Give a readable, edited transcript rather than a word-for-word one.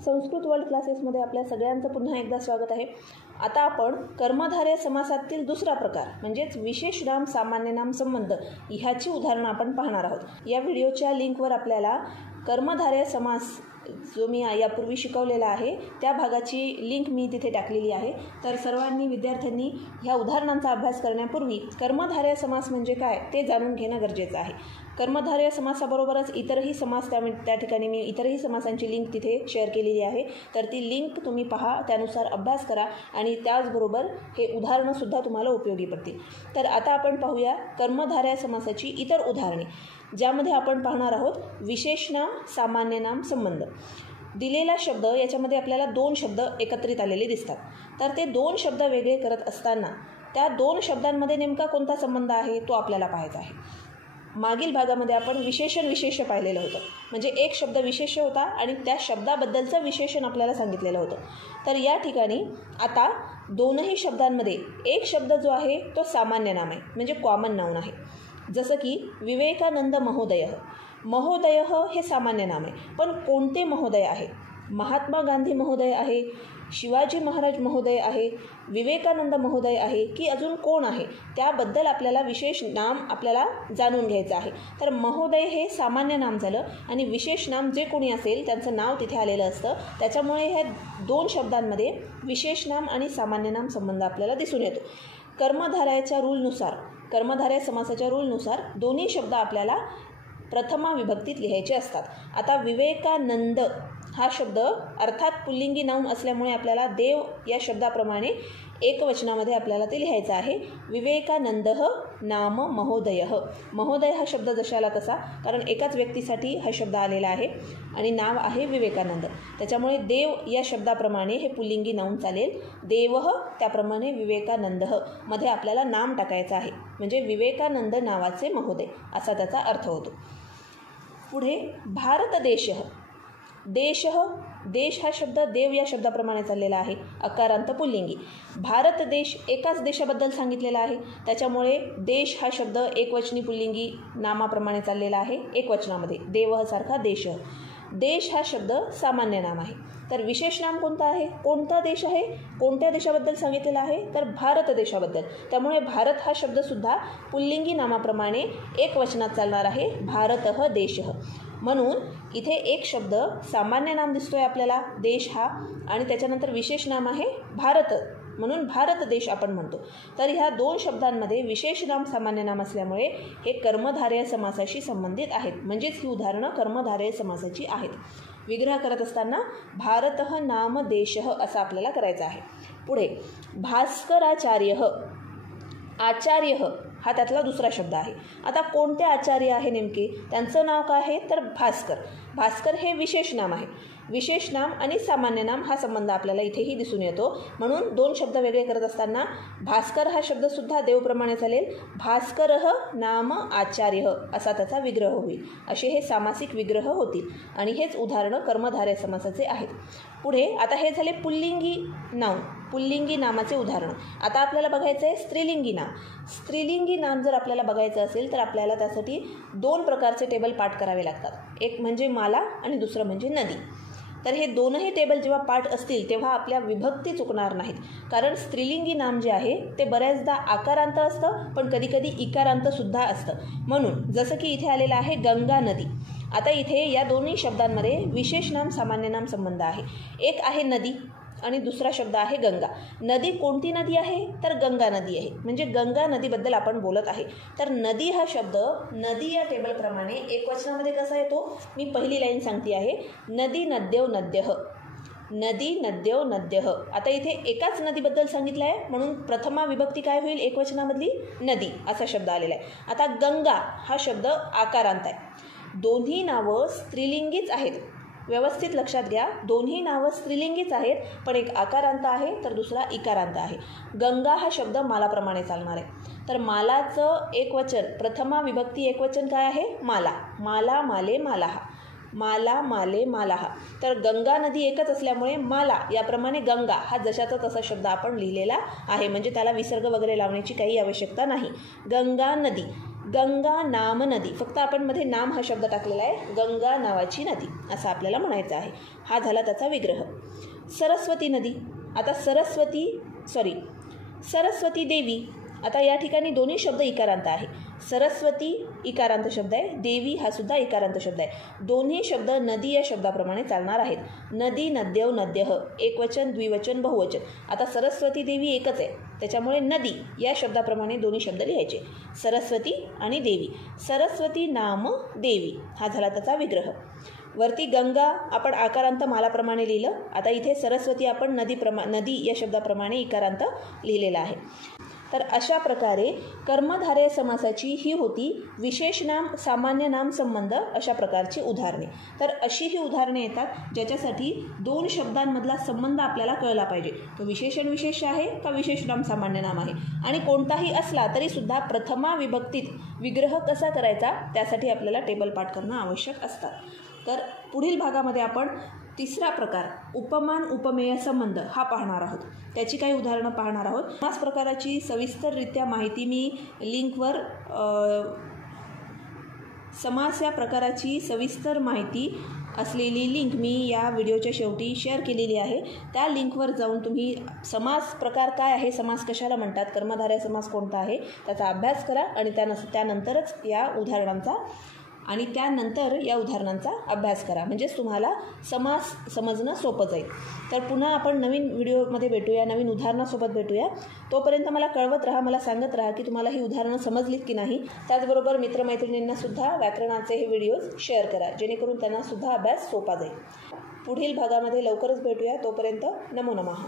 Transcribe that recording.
Sanskrit world क्लासेसमध्ये आपल्या सगळ्यांचं पुन्हा एकदा स्वागत आहे. आता आपण कर्मधारय समासातील दुसरा प्रकार म्हणजेच विशेष नाम सामान्य नाम संबंध ह्याची उदाहरणं आपण पाहणार आहोत. या व्हिडिओच्या लिंकवर आपल्याला कर्मधारय समास जो मी यापूर्वी शिकवलेला आहे त्या भागाची लिंक मी तिथे टाकलेली आहे. तर सर्वांनी विद्यार्थ्यांनी ह्या उदाहरणांचा अभ्यास करण्यापूर्वी कर्मधारय समास म्हणजे काय ते जाणून घेणं गरजेचं आहे. कर्मधारय समासाबरोबरच इतरही समास त्या ठिकाणी मी इतरही समासांची लिंक तिथे शेअर केलेली आहे. तर ती लिंक तुम्ही पहा, त्यानुसार अभ्यास करा आणि त्याचबरोबर हे उदाहरणंसुद्धा तुम्हाला उपयोगी पडतील. तर आता आपण पाहूया कर्मधारय समासाची इतर उदाहरणे, ज्यामध्ये आपण पाहणार आहोत विशेष नाम सामान्य नाम संबंध. दिलेला शब्द याच्यामध्ये आपल्याला दोन शब्द एकत्रित आलेले दिसतात. तर ते दोन शब्द वेगळे करत असताना त्या दोन शब्दांमध्ये नेमका कोणता संबंध आहे तो आपल्याला पाहायचा आहे. मागील भागामध्ये आपण विशेषण विशेष्य पाहिलेलं होतं, म्हणजे एक शब्द विशेष्य होता आणि त्या शब्दाबद्दलचं विशेषण आपल्याला सांगितलेलं होतं. तर या ठिकाणी आता दोनही शब्दांमध्ये एक शब्द जो आहे तो सामान्य नाम आहे, म्हणजे कॉमन नाऊन आहे. जसं की विवेकानंद महोदय. महोदय हे सामान्य नाम आहे, पण कोणते महोदय आहे? महात्मा गांधी महोदय आहे, शिवाजी महाराज महोदय आहे, विवेकानंद महोदय आहे की अजून कोण आहे, त्याबद्दल आपल्याला विशेष नाम आपल्याला जाणून घ्यायचं आहे. तर महोदय हे सामान्य नाम झालं आणि विशेष नाम जे कोणी असेल त्यांचं नाव तिथे आलेलं असतं. त्याच्यामुळे ह्या दोन शब्दांमध्ये विशेष नाम आणि सामान्य नाम संबंध आपल्याला दिसून येतो. कर्मधारय समासाच्या रूलनुसार दोन्ही शब्द आपल्याला प्रथमा विभक्तीत लिहायचे असतात. आता विवेकानंद हा शब्द अर्थात पुल्लिंगी नाऊन असल्यामुळे आपल्याला देव या शब्दाप्रमाणे एकवचनामध्ये आपल्याला ते लिहायचं आहे. विवेकानंदः नाम महोदयः. महोदय हा शब्द जशाला तसा, कारण एकाच व्यक्तीसाठी हा शब्द आलेला आहे आणि नाव आहे विवेकानंद. त्याच्यामुळे देव या शब्दाप्रमाणे हे पुल्लिंगी नाऊन चालेल. देवः त्याप्रमाणे विवेकानंदः मध्ये आपल्याला नाम टाकायचं आहे, म्हणजे विवेकानंद नावाचे महोदय असा त्याचा अर्थ होतो. पुढे भारत देशः. देश हा शब्द देव या शब्दाप्रमाणे चाललेला आहे, अकारांत पुल्लिंगी. भारत देश एकाच देशाबद्दल सांगितलेला आहे, त्याच्यामुळे देश हा शब्द एकवचनी पुल्लिंगी नामाप्रमाणे चाललेला आहे एकवचनामध्ये, देवः सारखा देशः. देश हा शब्द सामान्य नाम आहे. तर विशेष नाम कोणतं आहे? कोणता देश आहे? कोणत्या देशाबद्दल सांगितलेलं आहे? तर भारत देशाबद्दल. त्यामुळे भारत हा शब्दसुद्धा पुल्लिंगी नामाप्रमाणे एकवचनात चालणार आहे, भारतः देशः. म्हणून इथे एक शब्द सामान्य नाम दिसतोय आपल्याला देश हा, आणि त्याच्यानंतर विशेष नाम आहे भारत, म्हणून भारत देश आपण म्हणतो. तर ह्या दोन शब्दांमध्ये विशेष नाम सामान्य नाम असल्यामुळे हे कर्मधारय समासाशी संबंधित आहेत, म्हणजेच ही उदाहरणं कर्मधारय समासाची आहेत. विग्रह करत असताना भारतः नाम देशः असं आपल्याला करायचं आहे. पुढे भास्कराचार्यः. आचार्य हा त्यातला दुसरा शब्द आहे. आता कोणते आचार्य आहे नेमके? त्यांचं नाव काय आहे? तर भास्कर. भास्कर हे विशेष नाम आहे. विशेष नाम आणि सामान्य नाम हा संबंध आपल्याला इथेही दिसून येतो. म्हणून दोन शब्द वेगळे करत असताना भास्कर हा शब्दसुद्धा देवप्रमाणे चालेल. भास्करः नाम आचार्य असा त्याचा विग्रह होईल. असे हे सामासिक विग्रह होतील आणि हेच उदाहरणं कर्मधारय समासाचे आहेत. पुढे आता हे झाले पुल्लिंगी नाम, पुल्लिंगी नामाचे उदाहरण. आता आपल्याला बघायचं आहे स्त्रीलिंगी नाम. स्त्रीलिंगी नाम जर आपल्याला बघायचं असेल तर आपल्याला त्यासाठी दोन प्रकारचे टेबल पाठ करावे लागतात. एक म्हणजे माला आणि दुसरं म्हणजे नदी. तर हे दोनही टेबल जेव्हा पाठ असतील तेव्हा आपल्या विभक्ती चुकणार नाहीत, कारण स्त्रीलिंगी नाम जे आहे ते बऱ्याचदा आकारांत असतं, पण कधीकधी इकारांतसुद्धा असतं. म्हणून जसं की इथे आलेलं आहे गंगा नदी. आता इथे या दोन्ही शब्दांमध्ये विशेष नाम सामान्य नाम संबंध आहे. एक आहे नदी आणि दुसरा शब्द आहे गंगा. नदी कोणती नदी आहे? तर गंगा नदी आहे, म्हणजे गंगा नदीबद्दल आपण बोलत आहे. तर नदी हा शब्द नदी या टेबलप्रमाणे एकवचनामध्ये कसा येतो? मी पहिली लाईन सांगते आहे, नदी नद्यो नद्यः. नदी नद्यो नद्यः. आता इथे एकाच नदीबद्दल सांगितलं आहे, म्हणून प्रथमा विभक्ती काय होईल? एकवचनामधली नदी असा शब्द आलेला आहे. आता गंगा हा शब्द आकारांत आहे. दोन्ही नावं स्त्रीलिंगीच आहेत. व्यवस्थित लक्षात घ्या, दोन्ही नावं स्त्रीलिंगीच आहेत, पण एक आकारांत आहे तर दुसरा इकारांत आहे. गंगा हा शब्द मालाप्रमाणे चालणार आहे. तर मालाचं एकवचन, प्रथमा विभक्ती एकवचन काय आहे? माला. माला माले मालाहा. माला माले मालाहा. तर गंगा नदी एकच असल्यामुळे माला याप्रमाणे गंगा हा जशाचा तसा शब्द आपण लिहिलेला आहे, म्हणजे त्याला विसर्ग वगैरे लावण्याची काही आवश्यकता नाही. गंगा नदी. गंगा नाम नदी, फक्त आपण मध्ये नाम हा शब्द टाकलेला आहे, गंगा नावाची नदी असं आपल्याला म्हणायचं आहे. हा झाला त्याचा विग्रह. सरस्वती नदी, आता सरस्वती देवी, आता या ठिकाणी दोन्ही शब्द इकारांत आहे. सरस्वती इकारांत शब्द आहे, देवी हा सुद्धा इकारांत शब्द आहे. दोन्ही शब्द नदी या शब्दाप्रमाणे चालणार आहेत. नदी, नद्यव, नद्यः, एकवचन, द्विवचन, बहुवचन. आता सरस्वती देवी एकच आहे, त्याच्यामुळे नदी या शब्दाप्रमाणे दोन्ही शब्द लिहायचे, सरस्वती आणि देवी. सरस्वती नाम देवी हा झाला त्याचा विग्रह. वरती गंगा आपण आकारांत मालाप्रमाणे लिहिलं. आता इथे सरस्वती आपण नदी या शब्दाप्रमाणे इकारांत लिहिलेला आहे. तर अशा प्रकारे कर्मधारय समासाची ही होती विशेष नाम सामान्य नाम संबंध अशा प्रकारची उदाहरणे. तर अशी ही उदाहरणे येतात ज्याच्यासाठी दोन शब्दांमधला संबंध आपल्याला कळला पाहिजे. तो विशेषण विशेष आहे का विशेष नाम सामान्य नाम आहे, आणि कोणताही असला तरी सुद्धा प्रथमा विभक्तीत विग्रह कसा करायचा त्यासाठी आपल्याला टेबल पाठ करणं आवश्यक असतात. तर पुढील भागामध्ये आपण तिसरा प्रकार उपमान उपमेय संबंध हा पाहणार आहोत. त्याची काही उदाहरणं पाहणार आहोत. समास प्रकाराची सविस्तररित्या माहिती मी लिंकवर समास या प्रकाराची सविस्तर माहिती असलेली लिंक मी या व्हिडिओच्या शेवटी शेअर केलेली आहे. त्या लिंकवर जाऊन तुम्ही समास प्रकार काय आहे, समास कशाला म्हणतात, कर्मधारय समास कोणता आहे त्याचा अभ्यास करा आणि त्यानंतर या उदाहरणांचा अभ्यास करा. म्हणजेच तुम्हाला समास समजणं सोपं जाईल. तर पुन्हा आपण नवीन व्हिडिओमध्ये भेटूया, नवीन उदाहरणासोबत भेटूया. तोपर्यंत मला कळवत राहा, मला सांगत राहा की तुम्हाला ही उदाहरणं समजलीत की नाही. त्याचबरोबर मित्रमैत्रिणींनासुद्धा व्याकरणाचे हे व्हिडिओज शेअर करा, जेणेकरून त्यांनासुद्धा अभ्यास सोपा जाईल. पुढील भागामध्ये लवकरच भेटूया. तोपर्यंत नमो नमः.